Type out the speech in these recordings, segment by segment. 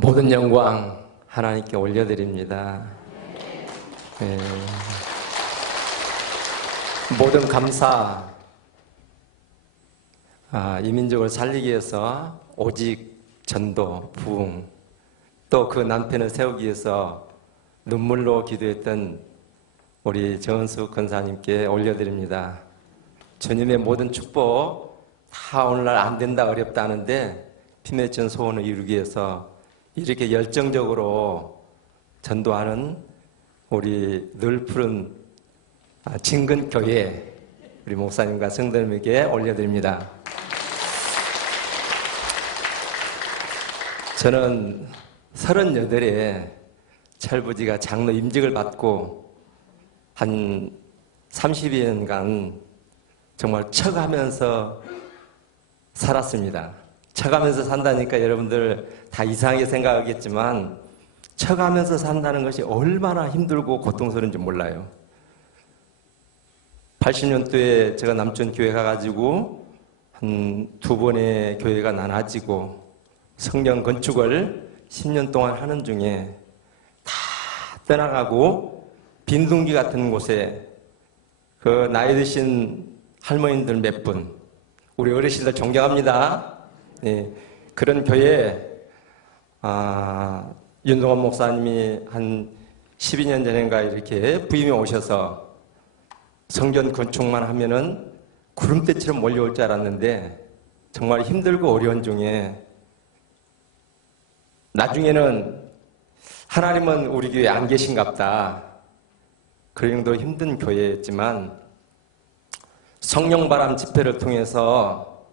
모든 영광 하나님께 올려드립니다. 모든 감사, 이 민족을 살리기 위해서 오직 전도, 부흥, 또 그 남편을 세우기 위해서 눈물로 기도했던 우리 정은숙 권사님께 올려드립니다. 주님의 모든 축복 다 오늘날 안 된다, 어렵다 하는데 피 맺힌 소원을 이루기 위해서 이렇게 열정적으로 전도하는 우리 늘 푸른 진근교회 우리 목사님과 성도님에게 올려드립니다. 저는 38에 철부지가 장로 임직을 받고 한 30여년간 정말 척하면서 살았습니다. 척하면서 산다니까 여러분들 다 이상하게 생각하겠지만 척하면서 산다는 것이 얼마나 힘들고 고통스러운지 몰라요. 80년도에 제가 남촌 교회 가가지고 한 2번의 교회가 나눠지고 성령 건축을 10년 동안 하는 중에 다 떠나가고 빈둥지 같은 곳에 그 나이 드신 할머니들 몇 분, 우리 어르신들 존경합니다. 그런 교회에 윤동원 목사님이 한 12년 전인가 이렇게 부임해 오셔서 성전 건축만 하면은 구름대처럼 몰려올 줄 알았는데 정말 힘들고 어려운 중에 나중에는 하나님은 우리 교회에 안 계신갑다. 그 정도로 힘든 교회였지만 성령바람 집회를 통해서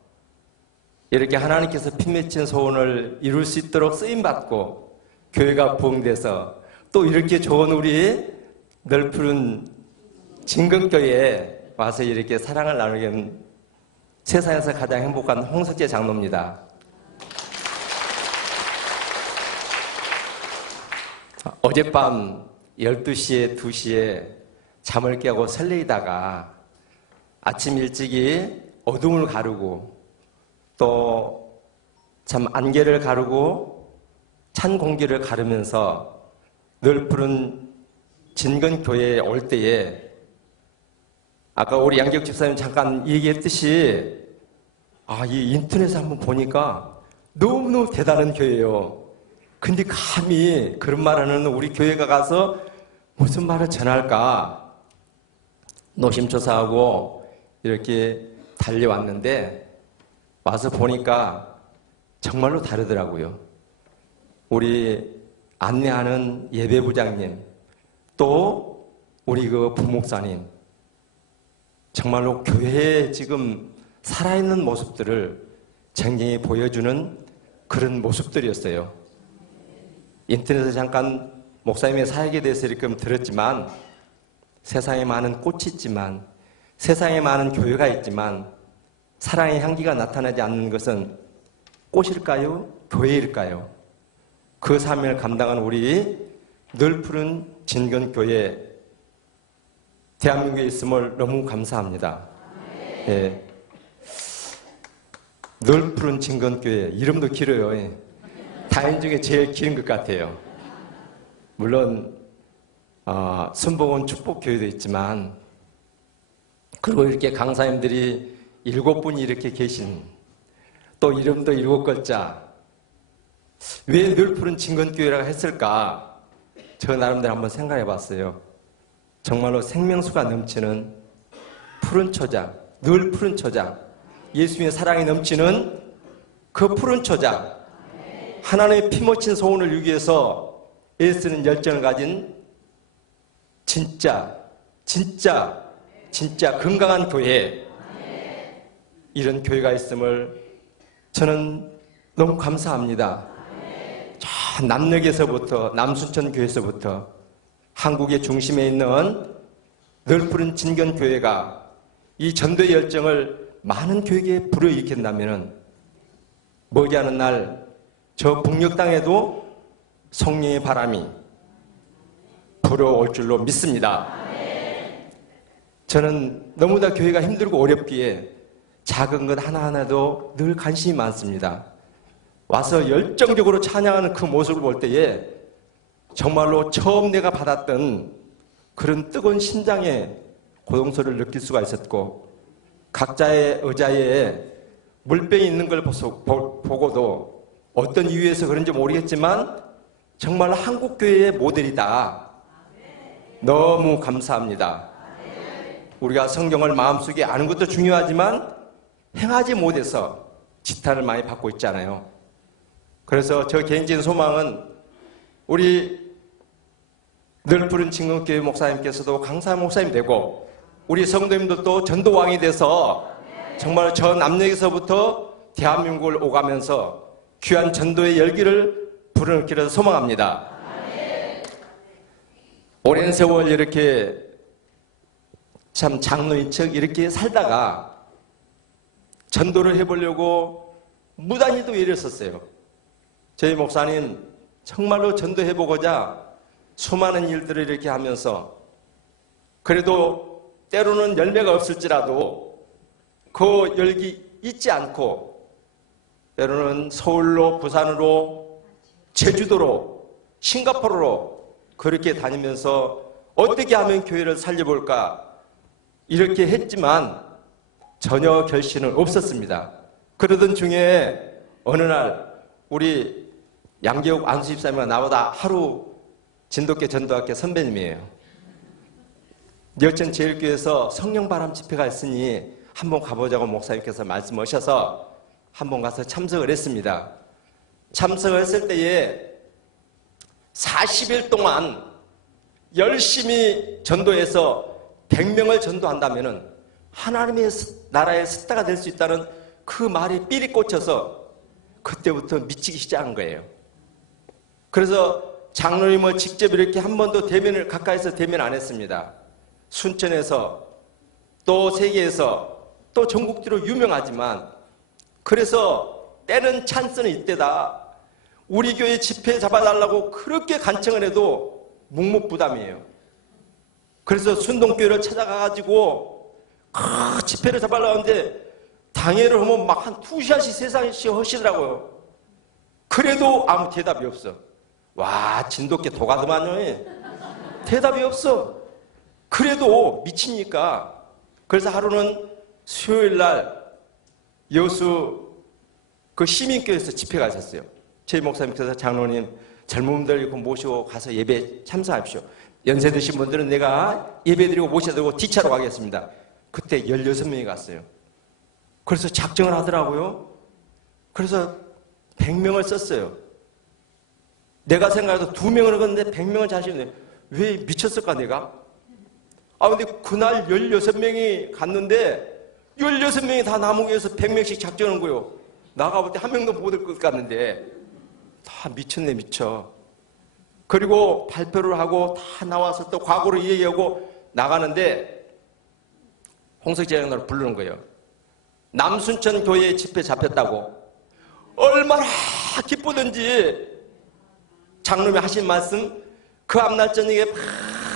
이렇게 하나님께서 피 맺힌 소원을 이룰 수 있도록 쓰임받고 교회가 부흥돼서 또 이렇게 좋은 우리 넓은 진근교회에 와서 이렇게 사랑을 나누게 된 세상에서 가장 행복한 홍석재 장로입니다. 어젯밤 12시에 2시에 잠을 깨고 설레이다가 아침 일찍이 어둠을 가르고 또 참 안개를 가르고 찬 공기를 가르면서 늘 푸른 진근교회에 올 때에 아까 우리 양기혁 집사님 잠깐 얘기했듯이 이 인터넷에 한번 보니까 너무너무 대단한 교회예요. 근데 감히 그런 말하는 우리 교회가 가서 무슨 말을 전할까 노심초사하고 이렇게 달려왔는데 와서 보니까 정말로 다르더라고요. 우리 안내하는 예배부장님 또 우리 그 부목사님 정말로 교회에 지금 살아있는 모습들을 굉장히 보여주는 그런 모습들이었어요. 인터넷에 잠깐 목사님의 사역에 대해서 이렇게 들었지만 세상에 많은 꽃이 있지만 세상에 많은 교회가 있지만 사랑의 향기가 나타나지 않는 것은 꽃일까요? 교회일까요? 그 사명을 감당한 우리 늘 푸른 진근교회 대한민국에 있음을 너무 감사합니다. 예. 늘 푸른 진근교회 이름도 길어요. 다인 중에 제일 긴 것 같아요. 물론 순복음 축복교회도 있지만 그리고 이렇게 강사님들이 7분이 이렇게 계신 또 이름도 7글자 왜 늘 푸른 진근교회라고 했을까? 저 나름대로 한번 생각해 봤어요. 정말로 생명수가 넘치는 푸른 초장, 늘 푸른 초장, 예수님의 사랑이 넘치는 그 푸른 초장, 하나님의 피 묻힌 소원을 이루기 위해서 애쓰는 열정을 가진 진짜 건강한 교회, 이런 교회가 있음을 저는 너무 감사합니다. 저 남녘에서부터 남순천 교회에서부터 한국의 중심에 있는 늘 푸른 진근교회가 이 전도의 열정을 많은 교회에 불어일으킨다면 머지않은 날 저 북녘 땅에도 성령의 바람이 불어올 줄로 믿습니다. 저는 너무나 교회가 힘들고 어렵기에 작은 것 하나하나도 늘 관심이 많습니다. 와서 열정적으로 찬양하는 그 모습을 볼 때에 정말로 처음 내가 받았던 그런 뜨거운 심장의 고동소리를 느낄 수가 있었고, 각자의 의자에 물병이 있는 걸 보고도 어떤 이유에서 그런지 모르겠지만 정말 한국교회의 모델이다. 너무 감사합니다. 우리가 성경을 마음속에 아는 것도 중요하지만 행하지 못해서 지탄을 많이 받고 있잖아요. 그래서 저 개인적인 소망은 우리 늘푸른 진금교회 목사님께서도 강사 목사님 되고 우리 성도님들도 전도왕이 돼서 정말 저 남녘에서부터 대한민국을 오가면서 귀한 전도의 열기를 불어넣기를 소망합니다. 오랜 세월 이렇게 참 장로인 척 이렇게 살다가 전도를 해보려고 무단히도 애를 썼어요. 저희 목사님 정말로 전도해보고자 수많은 일들을 이렇게 하면서 그래도 때로는 열매가 없을지라도 그 열기 잊지 않고 때로는 서울로, 부산으로, 제주도로, 싱가포르로 그렇게 다니면서 어떻게 하면 교회를 살려볼까 이렇게 했지만 전혀 결실은 없었습니다. 그러던 중에 어느 날 우리 양계욱 안수집사님과 나보다 하루 진돗개 전도학교 선배님이에요. 여천제일교회에서 성령바람 집회가 있으니 한번 가보자고 목사님께서 말씀하셔서 한번 가서 참석을 했습니다. 참석을 했을 때에 40일 동안 열심히 전도해서 100명을 전도한다면 하나님의 나라의 스타가 될 수 있다는 그 말에 삘이 꽂혀서 그때부터 미치기 시작한 거예요. 그래서 장로님을 직접 이렇게 한 번도 대면을 가까이서 대면 안 했습니다. 순천에서 또 세계에서 또 전국적으로 유명하지만 그래서 때는 찬스는 이때다. 우리 교회 집회 잡아달라고 그렇게 간청을 해도 묵묵부담이에요. 그래서 순동교회를 찾아가가지고 집회를 잡아달라고 하는데 당회를 하면 막 한 2시간씩 3시간씩 하시더라고요. 그래도 아무 대답이 없어. 와, 진돗개 도가드만요. 대답이 없어. 그래도 미치니까. 그래서 하루는 수요일 날 여수 그 시민교회에서 집회가 있었어요. 저희 목사님께서 장로님 젊은 분들 모시고 가서 예배 참석하십시오. 연세 드신 분들은 내가 예배 드리고 모셔드리고 뒤차로 가겠습니다. 그때 16명이 갔어요. 그래서 작정을 하더라고요. 그래서 100명을 썼어요. 내가 생각해도 2명을 했는데 100명을 자신있는데 왜 미쳤을까 내가? 근데 그날 16명이 갔는데 16명이 다 나무위에서 100명씩 작정한 거예요. 나가볼 때 한 명도 못 올 것 같는데 다 미쳤네 미쳐. 그리고 발표를 하고 다 나와서 또 과거를 얘기하고 나가는데 홍석재 장로를 부르는 거예요. 남순천 교회에 집회 잡혔다고. 얼마나 기쁘든지 장로님이 하신 말씀 그 앞날 저녁에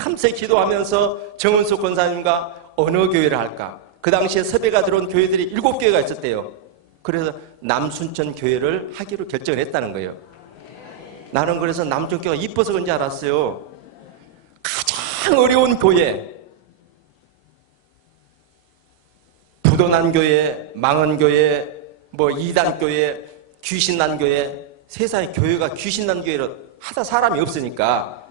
밤새 기도하면서 정은숙 권사님과 어느 교회를 할까. 그 당시에 섭외가 들어온 교회들이 7교회가 있었대요. 그래서 남순천 교회를 하기로 결정을 했다는 거예요. 나는 그래서 남순교회가 이뻐서 그런지 알았어요. 가장 어려운 교회, 부도난 교회, 망한 교회, 이단 교회, 귀신난 교회, 세상에 교회가 귀신난 교회로 하다 사람이 없으니까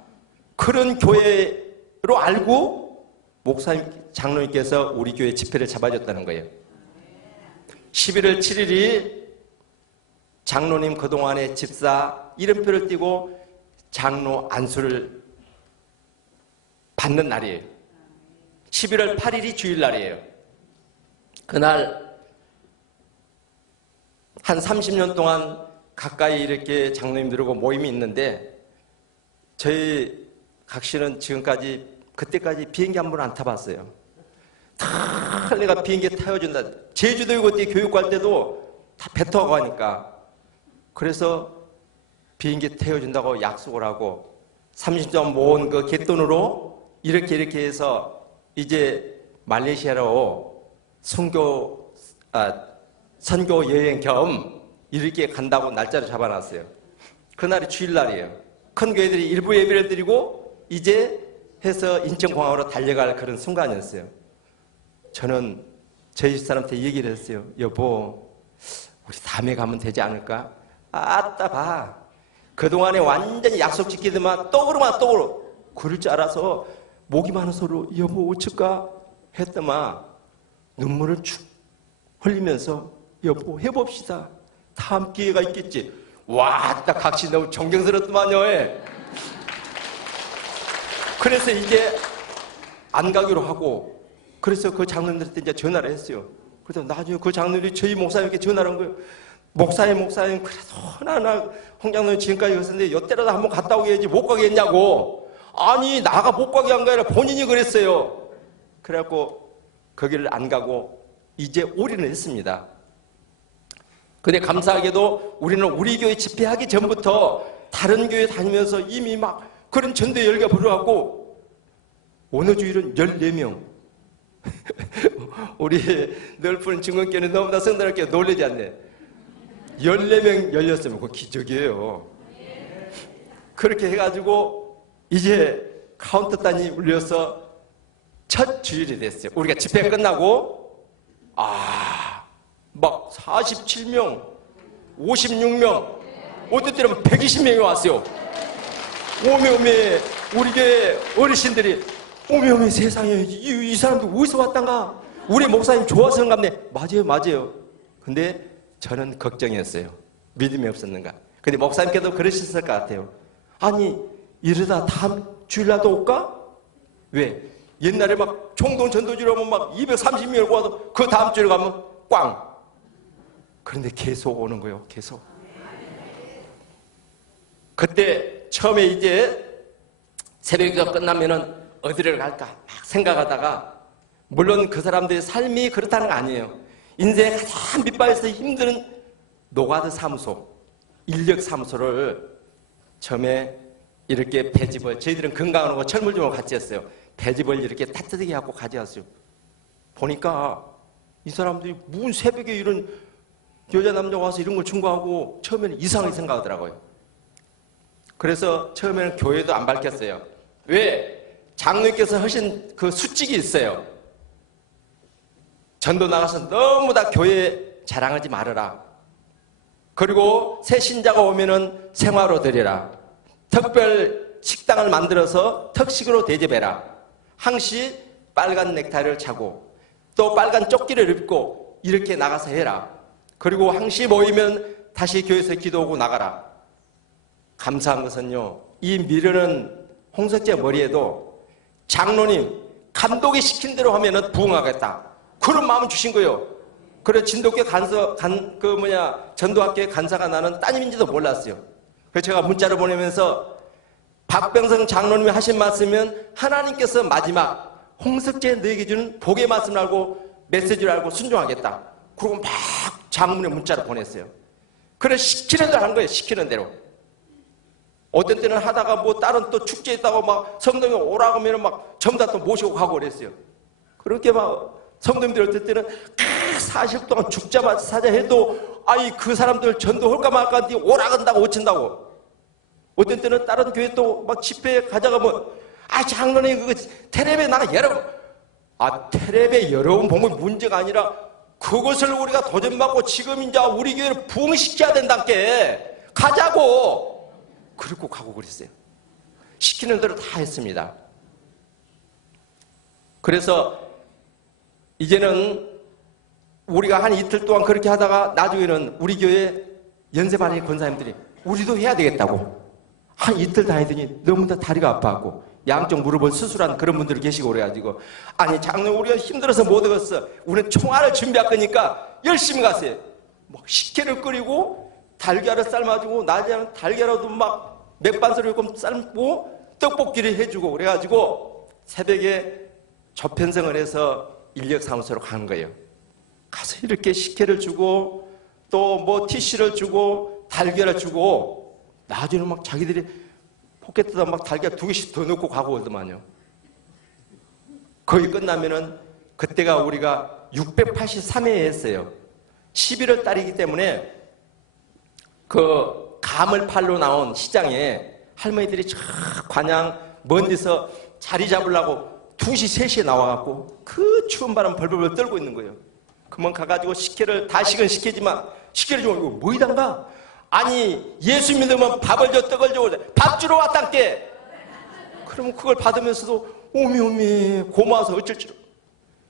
그런 교회로 알고 목사님, 장로님께서 우리 교회 집회를 잡아줬다는 거예요. 11월 7일이 장로님 그동안의 집사 이름표를 띄고 장로 안수를 받는 날이에요. 11월 8일이 주일날이에요. 그날 한 30년 동안 가까이 이렇게 장로님들하고 모임이 있는데 저희 각실은 지금까지 그때까지 비행기 한 번 안 타봤어요. 다 내가 비행기 태워준다. 제주도에 그때 교육 갈 때도 다 배 타고 가니까 그래서 비행기 태워준다고 약속을 하고 30년 모은 그 갯돈으로 이렇게 해서 이제 말레이시아로 선교 여행 겸 이렇게 간다고 날짜를 잡아놨어요. 그날이 주일날이에요. 큰 교회들이 일부 예배를 드리고 이제 해서 인천공항으로 달려갈 그런 순간이었어요. 저는 저희 집사람한테 얘기를 했어요. 여보, 우리 다음에 가면 되지 않을까? 아따 봐. 그동안에 완전히 약속 지키더만 떠오르만 떠오르. 그럴 줄 알아서 목이 많은 소리로 여보 어쩔까? 했더만 눈물을 축 흘리면서 여보 해봅시다. 다음 기회가 있겠지. 와, 딱 각시 너무 존경스럽더만요. 그래서 이제 안 가기로 하고, 그래서 그 장로님들한테 이제 전화를 했어요. 그래서 나중에 그 장로님이 저희 목사님께 전화를 한 거예요. 목사님, 그래도 나 홍장로님 지금까지 갔었는데 여태라도 한번 갔다 오게 못 가겠냐고. 아니, 나가 못 가게 한 게 아니라 본인이 그랬어요. 그래갖고 거기를 안 가고 이제 올인을 했습니다. 근데 감사하게도 우리는 우리 교회 집회하기 전부터 다른 교회 다니면서 이미 막 그런 전도 열기가 불어갖고 어느 주일은 14명. 우리 넓은 증언교회는 너무나 성도님께 놀라지 않네. 14명 열렸으면 그거 기적이에요. 그렇게 해가지고 이제 카운트단이 울려서 첫 주일이 됐어요. 우리가 집회 끝나고 막 47명, 56명, 어떤 때는 120명이 왔어요. 오메오메 우리 교회 어르신들이 오메오메 세상에 이 사람들 어디서 왔단가? 우리 목사님 좋아서 그런갑네. 맞아요. 근데 저는 걱정이었어요. 믿음이 없었는가? 근데 목사님께도 그러셨을 것 같아요. 아니 이러다 다음 주일날도 올까? 왜? 옛날에 막 총동 전도주로 하면 막 230명을 모아도 그 다음 주일 가면 꽝. 그런데 계속 오는 거예요. 계속. 그때 처음에 이제 새벽기도 끝나면은 어디를 갈까 막 생각하다가, 물론 그 사람들의 삶이 그렇다는 거 아니에요. 인생의 가장 밑바닥에서 힘든 노가드 사무소, 인력 사무소를 처음에 이렇게 배집을, 저희들은 건강하고 철물점을 같이 했어요. 배집을 이렇게 따뜻하게 하고 가져왔어요. 보니까 이 사람들이 무슨 새벽에 이런 여자 남자 와서 이런 걸 충고하고 처음에는 이상하게 생각하더라고요. 그래서 처음에는 교회도 안 밝혔어요. 왜? 장로님께서 하신 그 수칙이 있어요. 전도 나가서 너무 다 교회 자랑하지 말아라. 그리고 새 신자가 오면은 생화로 드리라. 특별 식당을 만들어서 특식으로 대접해라. 항시 빨간 넥타이를 차고 또 빨간 조끼를 입고 이렇게 나가서 해라. 그리고 항시 모이면 다시 교회에서 기도하고 나가라. 감사한 것은요, 이 미르는 홍석재 머리에도 장로님 감독이 시킨 대로 하면은 부응하겠다, 그런 마음을 주신 거예요. 그래 진도교 전도학교의 간사가 나는 따님인지도 몰랐어요. 그래서 제가 문자를 보내면서 박병성 장로님이 하신 말씀은 하나님께서 마지막 홍석재 너에게 주는 복의 말씀을 알고 메시지를 알고 순종하겠다. 그리고 막 장문의 문자를 보냈어요. 그래 시키는 대로 하는 거예요. 시키는 대로. 어떤 때는 하다가 뭐 다른 또 축제 있다고 막 성도님이 오라고 하면 막 전부 다 또 모시고 가고 그랬어요. 그렇게 막 성도님들 어떨 때는 40일 동안 죽자마자 사자 해도 아이 그 사람들 전도할까 말까 하는데 오라 간다고 어쩐다고. 어떤 때는 다른 교회 또 막 집회에 가자가 뭐 장로님 그거 텔레비에 나가 여러 번. 텔레비에 여러 번 보면 문제가 아니라 그것을 우리가 도전받고 지금 이제 우리 교회를 부흥시켜야 된다께 가자고. 그리고 가고 그랬어요. 시키는 대로 다 했습니다. 그래서 이제는 우리가 한 이틀 동안 그렇게 하다가 나중에는 우리 교회 연세 많은 권사님들이 우리도 해야 되겠다고 한 이틀 다니더니 너무나 다리가 아파하고 양쪽 무릎을 수술한 그런 분들이 계시고 그래가지고 아니 장로 우리가 힘들어서 못 오겠어. 우리는 총알을 준비할 거니까 열심히 가세요. 막 식혜를 끓이고 달걀을 삶아주고 낮에는 달걀도 막 맥반석을 조금 삶고 떡볶이를 해주고 그래가지고 새벽에 조편성을 해서 인력사무소로 가는 거예요. 가서 이렇게 식혜를 주고 또 뭐 티슈를 주고 달걀을 주고 나중에는 막 자기들이 포켓에다 막 달걀 2개씩 더 넣고 가고 오더만요. 거의 끝나면은 그때가 우리가 683회 했어요. 11월 달이기 때문에 그 감을 팔러 나온 시장에 할머니들이 저 관양 먼 데서 자리 잡으려고 2시, 3시에 나와갖고 그 추운 바람 벌벌 떨고 있는 거예요. 그만 가가지고 식혜를 다식은 식혜지만 식혜를 주면 이거 뭐이단가? 아니 예수 믿으면 밥을 줘 떡을 줘 밥 주러 왔단께. 그러면 그걸 받으면서도 오미 고마워서 어쩔 줄.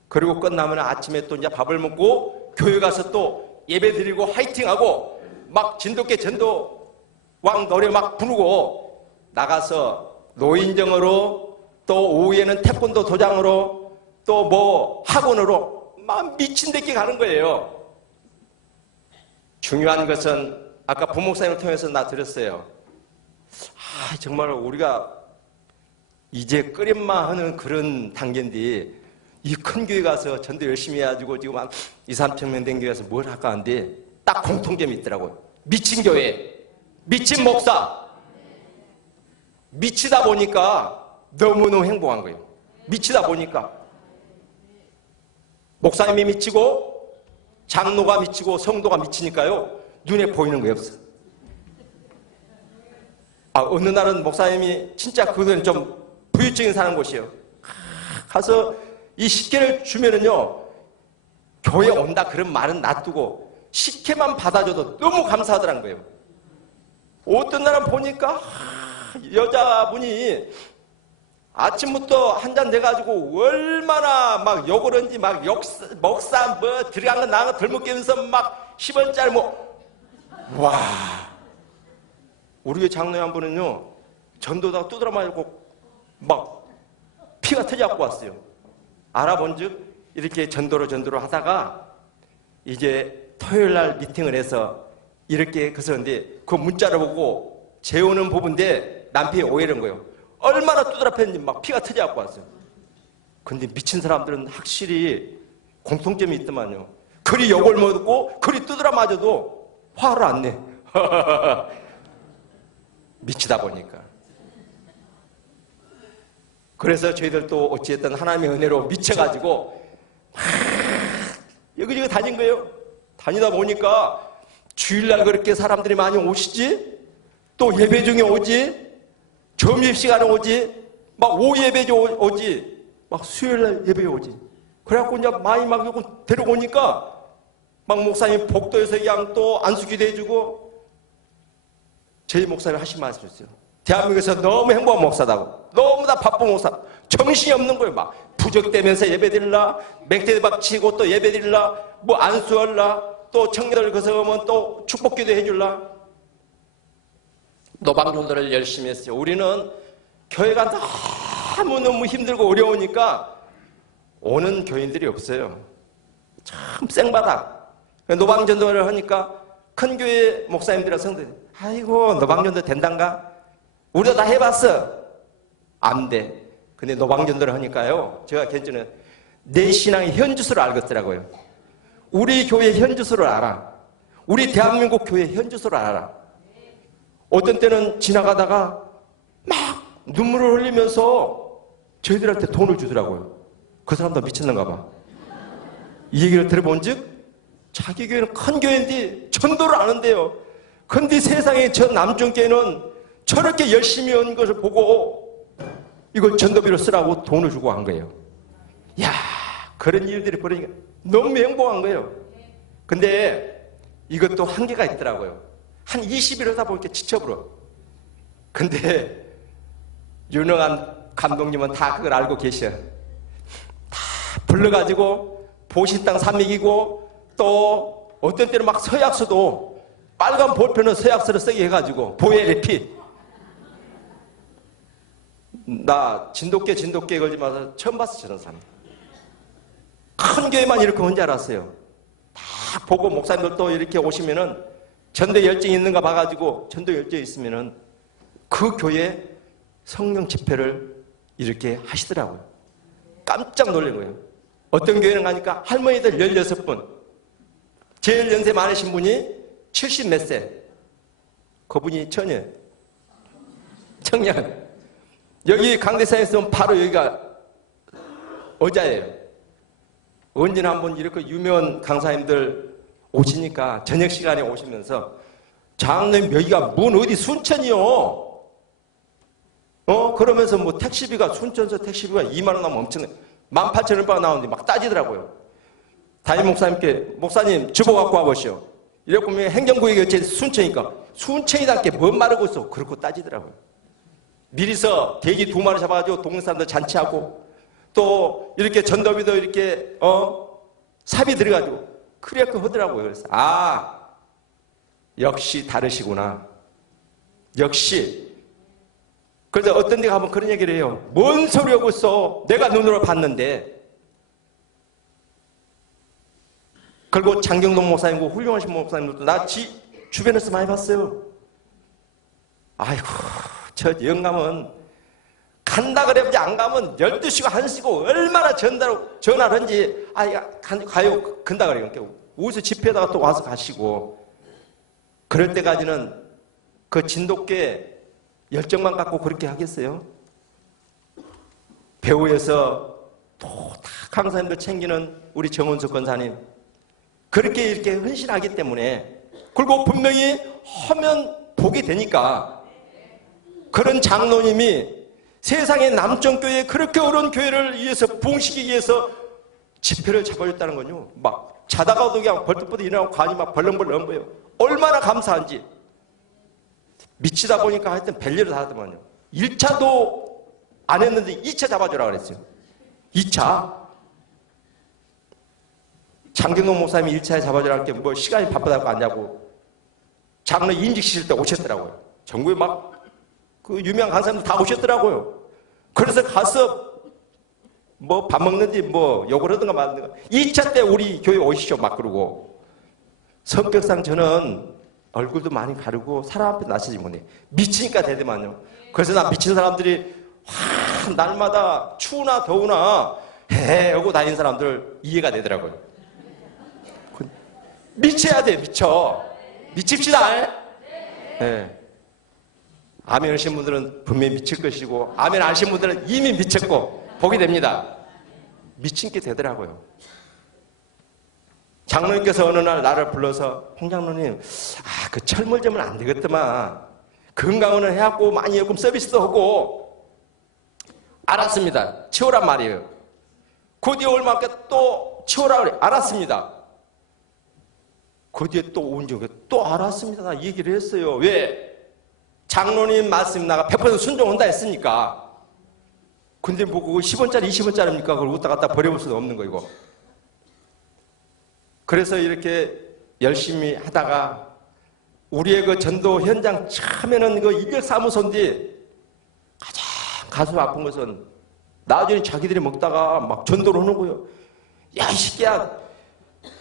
그리고 끝나면 아침에 또 이제 밥을 먹고 교회 가서 또 예배 드리고 화이팅하고 막 진돗개 전도왕 노래 막 부르고 나가서 노인정으로 또 오후에는 태권도 도장으로 또 뭐 학원으로 막 미친 듯이 가는 거예요. 중요한 것은 아까 부목사님을 통해서 나 들었어요. 정말 우리가 이제 끓임만 하는 그런 단계인데 이 큰 교회 가서 전도 열심히 해가지고 지금 한 2, 3천 명 된 교회 가서 뭘 할까 하는데 딱 공통점이 있더라고요. 미친 교회, 미친 목사. 미치다 보니까 너무너무 행복한 거예요. 미치다 보니까 목사님이 미치고 장로가 미치고 성도가 미치니까요 눈에 보이는 거 없어. 어느 날은 목사님이 진짜 그건 좀 부유증이 사는 곳이에요. 가서 이 식혜를 주면은요 교회 온다 그런 말은 놔두고 식혜만 받아줘도 너무 감사하더란 거예요. 어떤 날은 보니까 여자분이 아침부터 한잔 돼가지고 얼마나 막 욕을 한지 막 먹사 뭐 들어간 거 나간 거 덜먹이면서 막 10원짜리 와 우리 교회 장로님 한 분은요 전도다가 두드려 맞고 막 피가 터져갖고 왔어요. 알아본 즉 이렇게 전도로 하다가 이제 토요일날 미팅을 해서 이렇게 그랬는데 그 문자를 보고 재우는 부분인데 남편이 오해를 한 거예요. 얼마나 두드려 팼는지 막 피가 터져갖고 왔어요. 근데 미친 사람들은 확실히 공통점이 있더만요. 그리 욕을 먹고 그리 두드려 맞아도 화를 안 내. 미치다 보니까. 그래서 저희들도 어찌됐든 하나님의 은혜로 미쳐가지고 막 여기저기 다닌 거예요. 다니다 보니까 주일날 그렇게 사람들이 많이 오시지, 또 예배 중에 오지, 점심시간에 오지, 막 오후 예배 오지, 막 수요일날 예배 오지. 그래갖고 이제 많이 막 데려오니까 막 목사님 복도에서 그냥 또 안수기도 해주고 저희 목사님 하신 말씀이었어요. 대한민국에서 너무 행복한 목사다고. 너무 다 바쁜 목사. 정신이 없는 거예요. 막 부적대면서 예배 드릴라, 맹태박 치고 또 예배 드릴라, 뭐 안수할라, 또 청년들 거서면 또 축복기도 해줄라. 노방전도를 열심히 했어요. 우리는 교회가 너무너무 힘들고 어려우니까 오는 교인들이 없어요. 참 생바닥. 노방전도를 하니까 큰 교회 목사님들이랑 성도들이 아이고 노방전도 된단가? 우리도 다 해봤어. 안 돼. 근데 노방전도를 하니까요 제가 괜찮은 내 신앙의 현주소를 알겠더라고요. 우리 교회 현주소를 알아. 우리 대한민국 교회 현주소를 알아. 어떤 때는 지나가다가 막 눈물을 흘리면서 저희들한테 돈을 주더라고요. 그 사람도 미쳤는가 봐. 이 얘기를 들어본 즉 자기 교회는 큰 교회인데 전도를 안 한대요. 근데 세상에 저 남중교회는 저렇게 열심히 한 것을 보고 이걸 전도비로 쓰라고 돈을 주고 한 거예요. 야, 그런 일들이 벌어지니까 너무 행복한 거예요. 근데 이것도 한계가 있더라고요. 한 20일 하다 보니까 지쳐버려. 근데 유능한 감독님은 다 그걸 알고 계셔. 다 불러가지고 보신당 삼익이고 또 어떤 때는 막 서약서도 빨간 볼펜으로 서약서를 쓰게 해가지고 보혜리피. 나 진돗개 걸지 마서 처음 봤어. 저런 사람. 큰 교회만 이렇게 혼자 알았어요. 다 보고 목사님들도 이렇게 오시면은 전도 열정이 있는가 봐가지고 전도 열정이 있으면은 그 교회 성령 집회를 이렇게 하시더라고요. 깜짝 놀란 거예요. 어떤 교회는 가니까 할머니들 16분, 제일 연세 많으신 분이 70 몇 세, 그분이 청년. 여기 강대상에 있으면 바로 여기가 어자예요. 언제나 한번 이렇게 유명한 강사님들 오시니까 저녁 시간에 오시면서 장로님 여기가 뭔 어디 순천이요? 그러면서 뭐 택시비가 순천서 택시비가 2만 원 나면 엄청나게 18,000원밖에 나오는데 막 따지더라고요. 담임 목사님께 목사님 주보 갖고 와보시오. 이래고 보면 행정구역이 어째 순천이니까 순천이답게 뭔 말하고 있어. 그렇고 따지더라고요. 미리서 돼지 2마리 잡아가지고 동네 사람들 잔치하고 또 이렇게 전도비도 이렇게 삽이 들어가지고 그렇게 하더라고요. 그래서 역시 다르시구나. 역시. 그래서 어떤 데 가면 그런 얘기를 해요. 뭔 소리 하고 있어. 내가 눈으로 봤는데. 그리고 장경동 목사님고 훌륭하신 목사님들도 나 주변에서 많이 봤어요. 아이고 저 영감은 간다 그래야지 안 가면 12시고 1시고 얼마나 전화를 한지 가요 간다 그래요. 어디서 집회에다가 또 와서 가시고 그럴 때까지는 그 진돗개 열정만 갖고 그렇게 하겠어요? 배후에서 또 다 강사님들 챙기는 우리 정원석 권사님 그렇게 이렇게 헌신하기 때문에 그리고 분명히 하면 보게 되니까 그런 장로님이 세상의 남정교회 그렇게 어려운 교회를 위해서 부흥시키기 위해서 집회를 잡아줬다는 건요. 막 자다가도 그냥 벌떡벌떡 일어나고 관이 막 벌렁벌렁 보여요. 얼마나 감사한지. 미치다 보니까 하여튼 별일을 다 하더만요. 1차도 안 했는데 2차 잡아주라고 그랬어요. 2차. 장경동 목사님이 1차에 잡아주라고 할 게 뭐 시간이 바쁘다고 안 자고 장로 임직시킬 때 오셨더라고요. 전국에 막 그 유명한 강사님들 다 오셨더라고요. 그래서 가서 뭐 밥 먹는지 뭐 욕을 하든가 말든가 2차 때 우리 교회 오시죠 막 그러고 성격상 저는 얼굴도 많이 가르고 사람 앞에 나서지 못해. 미치니까 되더만요. 그래서 나 미친 사람들이 날마다 추우나 더우나 해 하고 다니는 사람들 이해가 되더라고요. 미쳐야 돼. 미칩시다. 네. 아멘 하신 분들은 분명히 미칠 것이고 아멘 안 하신 분들은 이미 미쳤고 보게 됩니다. 미친 게 되더라고요. 장로님께서 어느 날 나를 불러서 홍 장로님 그 철물점은 안 되겠더만 건강원을 해갖고 많이 요금 서비스도 하고 알았습니다. 치우란 말이에요. 그 뒤에 얼마께 또 치우라 그래. 알았습니다. 그 뒤에 또 온 적에 또 알았습니다. 나 얘기를 했어요. 왜? 장로님 말씀 나가 100% 순종한다 했으니까. 근데 뭐 그거 10원짜리 20원짜리입니까? 그걸 웃다 갖다 버려볼 수도 없는 거 이거. 그래서 이렇게 열심히 하다가 우리의 그 전도 현장 처음에는 그 인력사무소인데 가장 가슴 아픈 것은 나중에 자기들이 먹다가 막 전도를 하는 거예요. 야, 이 새끼야.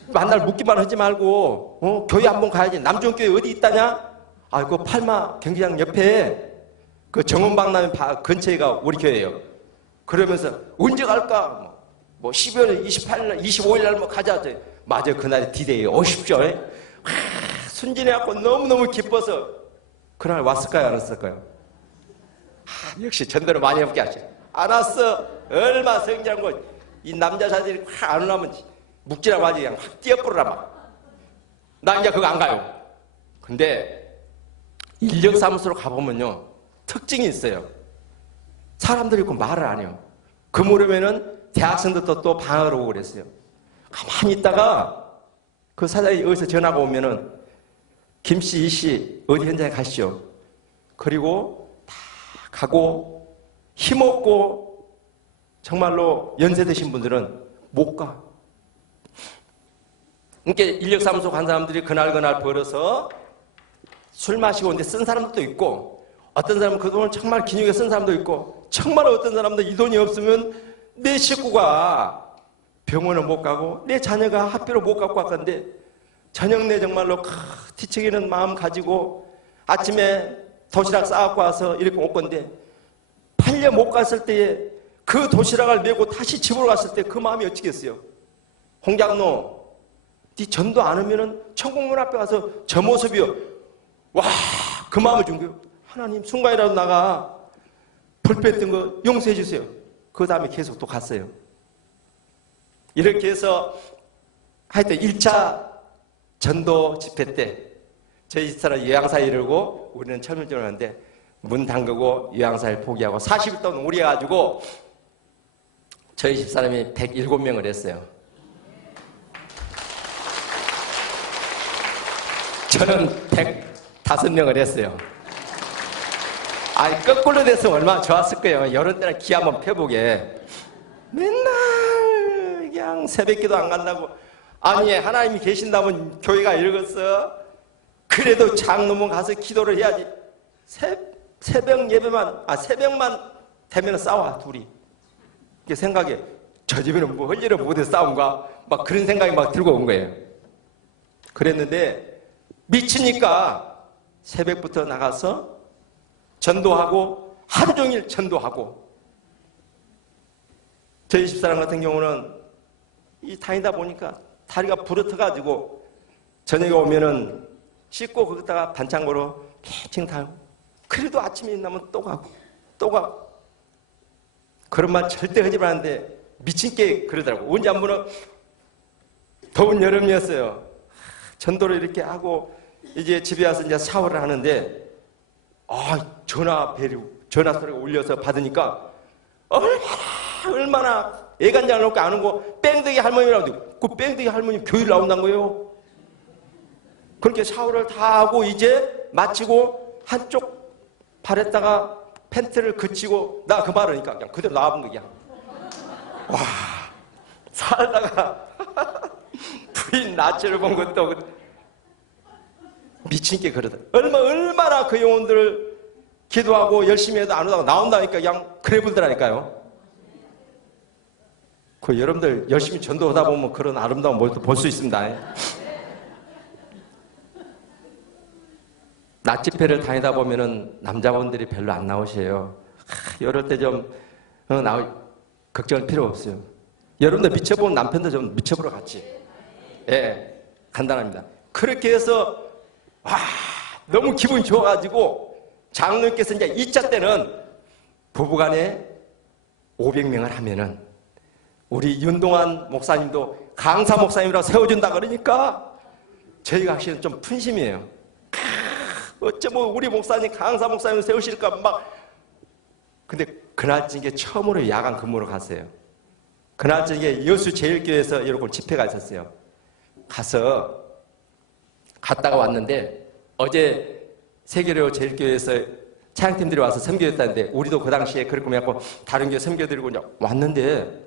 만날 묻기만 하지 말고 교회 한번 가야지. 남정교회 어디 있다냐? 그 팔마 경기장 옆에 그 정원박람회 근처에가 우리 교회예요. 그러면서 언제 갈까? 뭐 12월 28일, 25일 날 뭐 가자. 맞아, 그날이 디데이 오십시오. 순진해갖고 너무너무 기뻐서 그날 왔을까요? 안 왔을까요? 역시 전도를 많이 해볼게 하죠. 안 왔어. 얼마 성장한 거. 이 남자 자들이 확 안 오려면 묵지라고 하지. 그냥 확 뛰어버려라 막. 나 이제 그거 안 가요. 근데 인력사무소로 가보면요. 특징이 있어요. 사람들이 있고 말을 안 해요. 그 무렵에는 대학생들도 또 방학을 오고 그랬어요. 가만히 있다가 그 사장이 어디서 전화가 오면은 김씨, 이씨 어디 현장에 가시죠. 그리고 다 가고 힘없고 정말로 연세 드신 분들은 못 가. 그러니까 인력사무소 간 사람들이 그날 벌어서 술 마시고 오는데 쓴 사람도 있고 어떤 사람은 그 돈을 정말 기념에 쓴 사람도 있고 정말 어떤 사람도 이 돈이 없으면 내 식구가 병원을 못 가고 내 자녀가 학교를 못 갖고 왔건데 저녁 내 정말로 뒤척이는 마음 가지고 아침에 도시락 싸갖고 와서 이렇게 올 건데 팔려 못 갔을 때에 그 도시락을 메고 다시 집으로 갔을 때 그 마음이 어찌겠어요? 홍장로 네 전도 안 하면은 천국문 앞에 가서 저 모습이요. 와, 그 마음을 준 거예요. 하나님 순간이라도 나가 불뺐던 거 용서해 주세요. 그 다음에 계속 또 갔어요. 이렇게 해서 하여튼 1차 전도 집회 때 저희 집사람 요양사 이르고 우리는 철물점을 하는데 문 잠그고 요양사를 포기하고 40일 동안 오래 해가지고 저희 집사람이 107명을 했어요. 저는 105명을 했어요. 아니, 거꾸로 됐으면 얼마나 좋았을 거예요. 이런 때는 기 한번 펴보게. 맨날 그냥 새벽기도 안 간다고. 아니, 하나님이 계신다면 교회가 이러겠어? 그래도 장로문 가서 기도를 해야지. 새벽 예배만, 새벽만 되면 싸워, 둘이. 이렇게 생각해. 저 집에는 뭐 할 일을 못해 싸운가? 막 그런 생각이 막 들고 온 거예요. 그랬는데, 미치니까 새벽부터 나가서 전도하고 하루 종일 전도하고 저희 집사람 같은 경우는 이 다니다 보니까 다리가 부러져가지고 저녁에 오면은 씻고 거기다가 반창고로 대충 타고 그래도 아침에 일어나면 또 가고 또 가고 그런 말 절대 하지 말았는데 미친 게 그러더라고. 언제 한 번은 더운 여름이었어요. 전도를 이렇게 하고 이제 집에 와서 이제 샤워를 하는데 전화 소리가 울려서 받으니까 얼마나 애간장을 넣고 안 오고 뺑덕이 할머니라고 그 뺑덕이 할머니 교회를 나온다는 거예요. 그렇게 샤워를 다 하고 이제 마치고 한쪽 발에다가 팬트를 그치고 나 그 말하니까 그냥 그대로 나와본 거 그냥. 와, 살다가 부인 낯을 본 것도 미친 게 그러다. 얼마나 그 영혼들을 기도하고 열심히 해도 안 오다가 나온다니까 그냥 그래 불더라니까요. 그 여러분들 열심히 전도하다 보면 그런 아름다운 모습도 볼 수 있습니다. 낮 집회를 다니다 보면은 남자분들이 별로 안 나오셔요. 이럴 때 좀 걱정할 필요 없어요. 여러분들 미쳐본 남편도 좀 미쳐보러 같이. 예, 간단합니다. 그렇게 해서 너무 기분이 좋아가지고 장로님께서 이제 2차 때는 부부간에 500명을 하면은 우리 윤동환 목사님도 강사 목사님이라고 세워준다 그러니까 저희가 확실히 좀 푼심이에요. 어쩌면 우리 목사님 강사 목사님을 세우실까 막. 근데 그날 저녁에 처음으로 야간 근무로 갔어요. 그날 저녁에 여수제일교회에서 이렇게 집회가 있었어요. 갔다가 왔는데 어제 세계로 제일교회에서 차양팀들이 와서 섬겨줬다는데 우리도 그 당시에 그렇게 해갖고 다른 교회 섬겨드리고 왔는데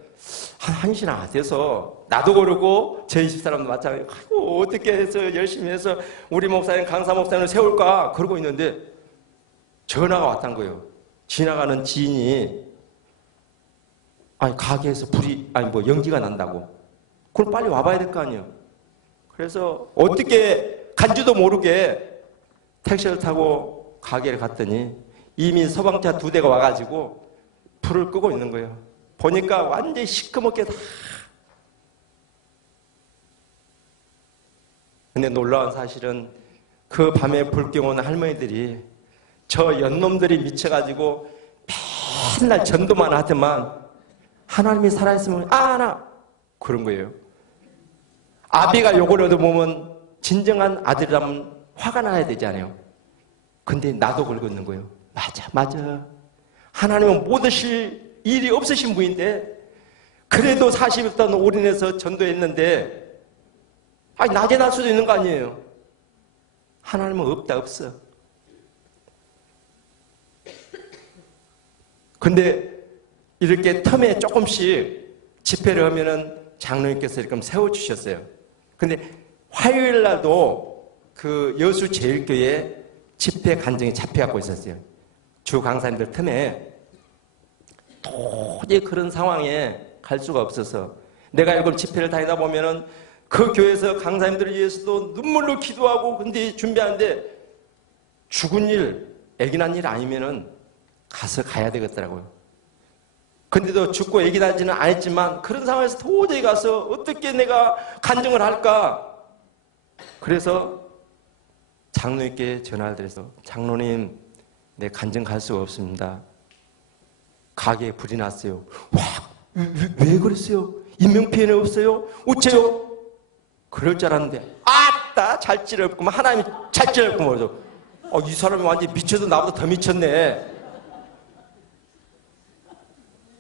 한 1시나 돼서 나도 그러고 저희 집사람도 마찬가지로 어떻게 해서 열심히 해서 우리 목사님 강사 목사님을 세울까 그러고 있는데 전화가 왔다는 거예요. 지나가는 지인이 가게에서 불이 연기가 난다고. 그럼 빨리 와봐야 될 거 아니에요. 그래서 어떻게 간지도 모르게 택시를 타고 가게를 갔더니 이미 소방차 2대가 와가지고 불을 끄고 있는 거예요. 보니까 완전히 시커멓게 다. 근데 놀라운 사실은 그 밤에 불경 온 할머니들이 저 연놈들이 미쳐가지고 맨날 전도만 하더만 하나님이 살아있으면 그런 거예요. 아비가 욕을 얻어보면 진정한 아들이라면 화가 나야 되잖아요. 근데 나도 걸고 있는 거예요. 맞아. 하나님은 못 오실 일이 없으신 분인데 그래도 40일 동안 올인해서 전도했는데 낮에 날 수도 있는 거 아니에요. 하나님은 없어. 근데 이렇게 텀에 조금씩 집회를 하면은 장로님께서 이렇게 세워주셨어요. 근데 화요일 날도 그 여수제일교회 집회 간증이 잡혀갖고 있었어요. 주 강사님들 틈에 도저히 그런 상황에 갈 수가 없어서 내가 이걸 집회를 다니다 보면은 그 교회에서 강사님들을 위해서도 눈물로 기도하고 근데 준비하는데 죽은 일, 애기 난 일 아니면은 가야 되겠더라고요. 근데도 죽고 애기 나지는 않았지만 그런 상황에서 도저히 가서 어떻게 내가 간증을 할까? 그래서 장로님께 전화를 드려서 장로님, 내 간증 갈 수가 없습니다. 가게에 불이 났어요. 왜 그랬어요? 인명피해는 없어요? 어째요? 그럴 줄 알았는데 아따 잘 찌렸구만. 하나님이 잘 찌렸구만. 그래서 이 사람이 완전히 미쳐도 나보다 더 미쳤네.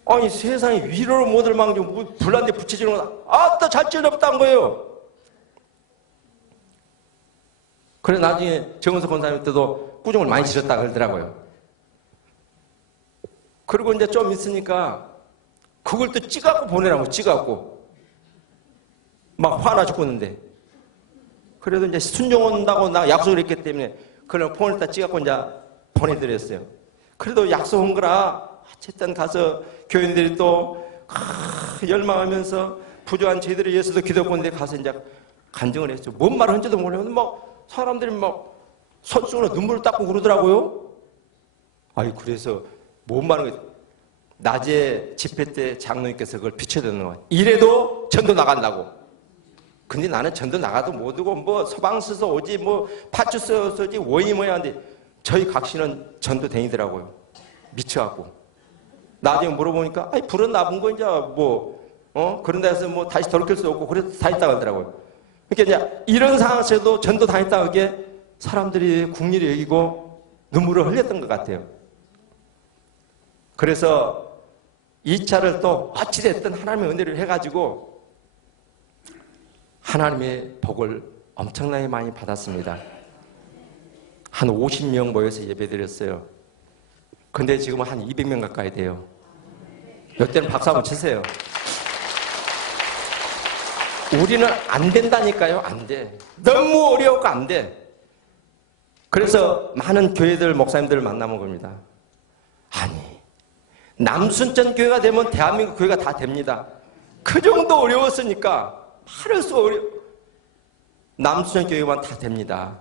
아니 세상에 위로를 못할 망정 불난데 붙여지는 거 아따 잘 찔렀다는 거예요. 그래 나중에 정은석 권사님 때도 꾸중을 많이 지렸다 그러더라고요. 그리고 이제 좀 있으니까 그걸 또 찍어갖고 보내라고 찍어갖고 막 화나 죽겠는데 그래도 이제 순종 온다고 나 약속을 했기 때문에 그걸 폰을 다 찍어갖고 이제 보내드렸어요. 그래도 약속한 거라 어쨌든 가서 교인들이 또 열망하면서 부조한 저희들의 예수도 기도했는데 가서 이제 간증을 했죠. 뭔 말을 한지도 모르는데 막 사람들이 막 손수건으로 눈물을 닦고 그러더라고요. 아이 그래서 뭔 말을 낮에 집회 때 장로님께서 그걸 비춰드는 거예요. 이래도 전도 나간다고. 근데 나는 전도 나가도 못 오고 뭐 소방서서 오지 뭐 파출소서 오지 원이 뭐야 하는데 저희 각시는 전도 다니더라고요. 미쳐갖고. 나중에 물어보니까 아이 불은 나쁜 거 이제 뭐 그런 데서 뭐 다시 돌이킬 수 없고 그래서 다녔다 하더라고요. 그러니까 이제 이런 상황에서도 전도 다녔다 그게 사람들이 국리를 여기고 눈물을 흘렸던 것 같아요. 그래서 2차를 또 어찌됐든 하나님의 은혜를 해가지고 하나님의 복을 엄청나게 많이 받았습니다. 한 50명 모여서 예배드렸어요. 근데 지금은 한 200명 가까이 돼요. 이때는 박수 한번 치세요. 우리는 안 된다니까요. 안 돼. 너무 어려웠고 안 돼. 그래서 많은 교회들 목사님들을 만나면 겁니다. 아니 남순천 교회가 되면 대한민국 교회가 다 됩니다. 그 정도 어려웠으니까 말할 수가 남순천 교회만 다 됩니다.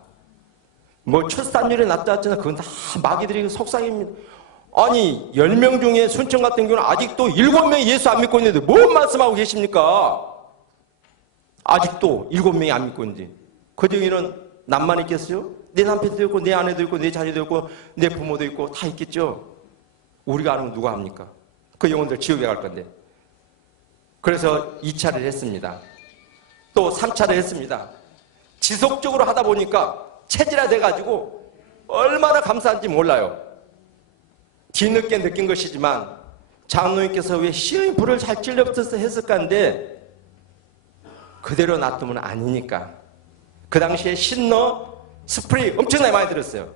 뭐 출산율이 낮다 했잖아. 그건 다 마귀들이 속상입니다. 아니 10명 중에 순천 같은 경우는 아직도 7명이 예수 안 믿고 있는데 뭔 말씀하고 계십니까? 아직도 7명이 안 믿고 있는데 그 중에는 남만 있겠어요? 내 남편도 있고 내 아내도 있고 내 자녀도 있고 내 부모도 있고 다 있겠죠. 우리가 안 하면 누가 합니까? 그 영혼들 지옥에 갈 건데. 그래서 2차를 했습니다. 또 3차를 했습니다. 지속적으로 하다 보니까 체질화돼가지고 얼마나 감사한지 몰라요. 뒤늦게 느낀 것이지만 장로님께서 왜 시의 불을 잘 찔러서 했을까인데 그대로 놔두면 아니니까. 그 당시에 신너 스프레이 엄청나게 많이 들었어요.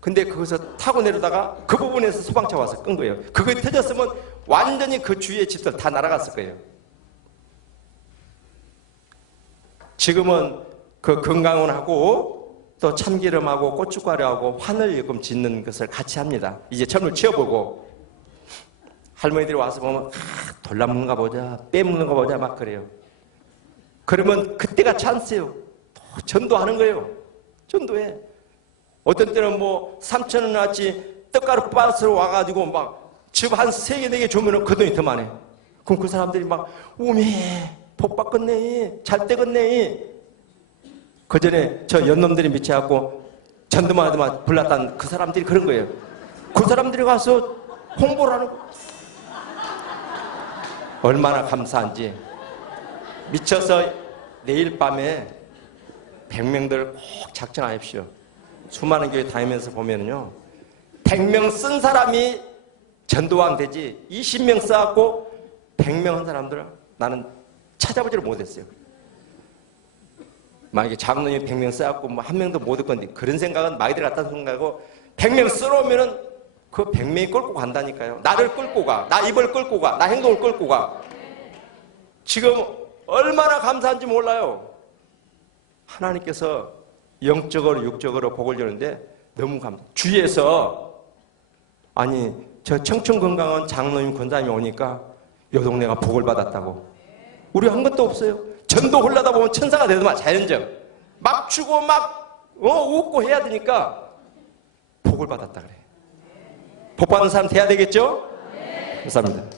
근데 거기서 타고 내려다가 그 부분에서 소방차 와서 끈 거예요. 그거 터졌으면 완전히 그 주위의 집들 다 날아갔을 거예요. 지금은 그 건강원하고 또 참기름하고 고춧가루하고 환을 짓는 것을 같이 합니다. 이제 점을 치워보고 할머니들이 와서 보면 돌라먹는가 보자 빼먹는가 보자 막 그래요. 그러면 그때가 찬스예요. 또 전도하는 거예요. 전도해. 어떤 때는 뭐 3,000원어치 떡가루 박스로 와가지고 막 집 한 3개, 4개 주면은 그 돈이 더 많아. 그럼 그 사람들이 막 오메 복 받겠네 잘 되겠네. 그 전에 저 연놈들이 미쳐갖고 전도만 하더만 불났다는 그 사람들이 그런 거예요. 그 사람들이 가서 홍보를 하는 거. 얼마나 감사한지. 미쳐서 내일 밤에 100명들 꼭 작정하십시오. 수많은 교회 다니면서 보면요 100명 쓴 사람이 전도왕 되지 20명 써갖고 100명 한 사람들은 나는 찾아보지를 못했어요. 만약에 장로님이 100명 써갖고 뭐 한 명도 못 얻건데 그런 생각은 마귀들 갖다 생각하고 100명 쓸어오면은 그 100명이 끌고 간다니까요. 나를 끌고 가, 나 입을 끌고 가, 나 행동을 끌고 가. 지금 얼마나 감사한지 몰라요. 하나님께서 영적으로 육적으로 복을 주는데 너무 감사. 주위에서 아니 저 청춘건강원 장로님 권사님이 오니까 요 동네가 복을 받았다고. 우리 한 것도 없어요. 전도 홀라다 보면 천사가 되더만 자연적. 막 주고 막 웃고 해야 되니까 복을 받았다 그래. 복 받는 사람 돼야 되겠죠? 감사합니다.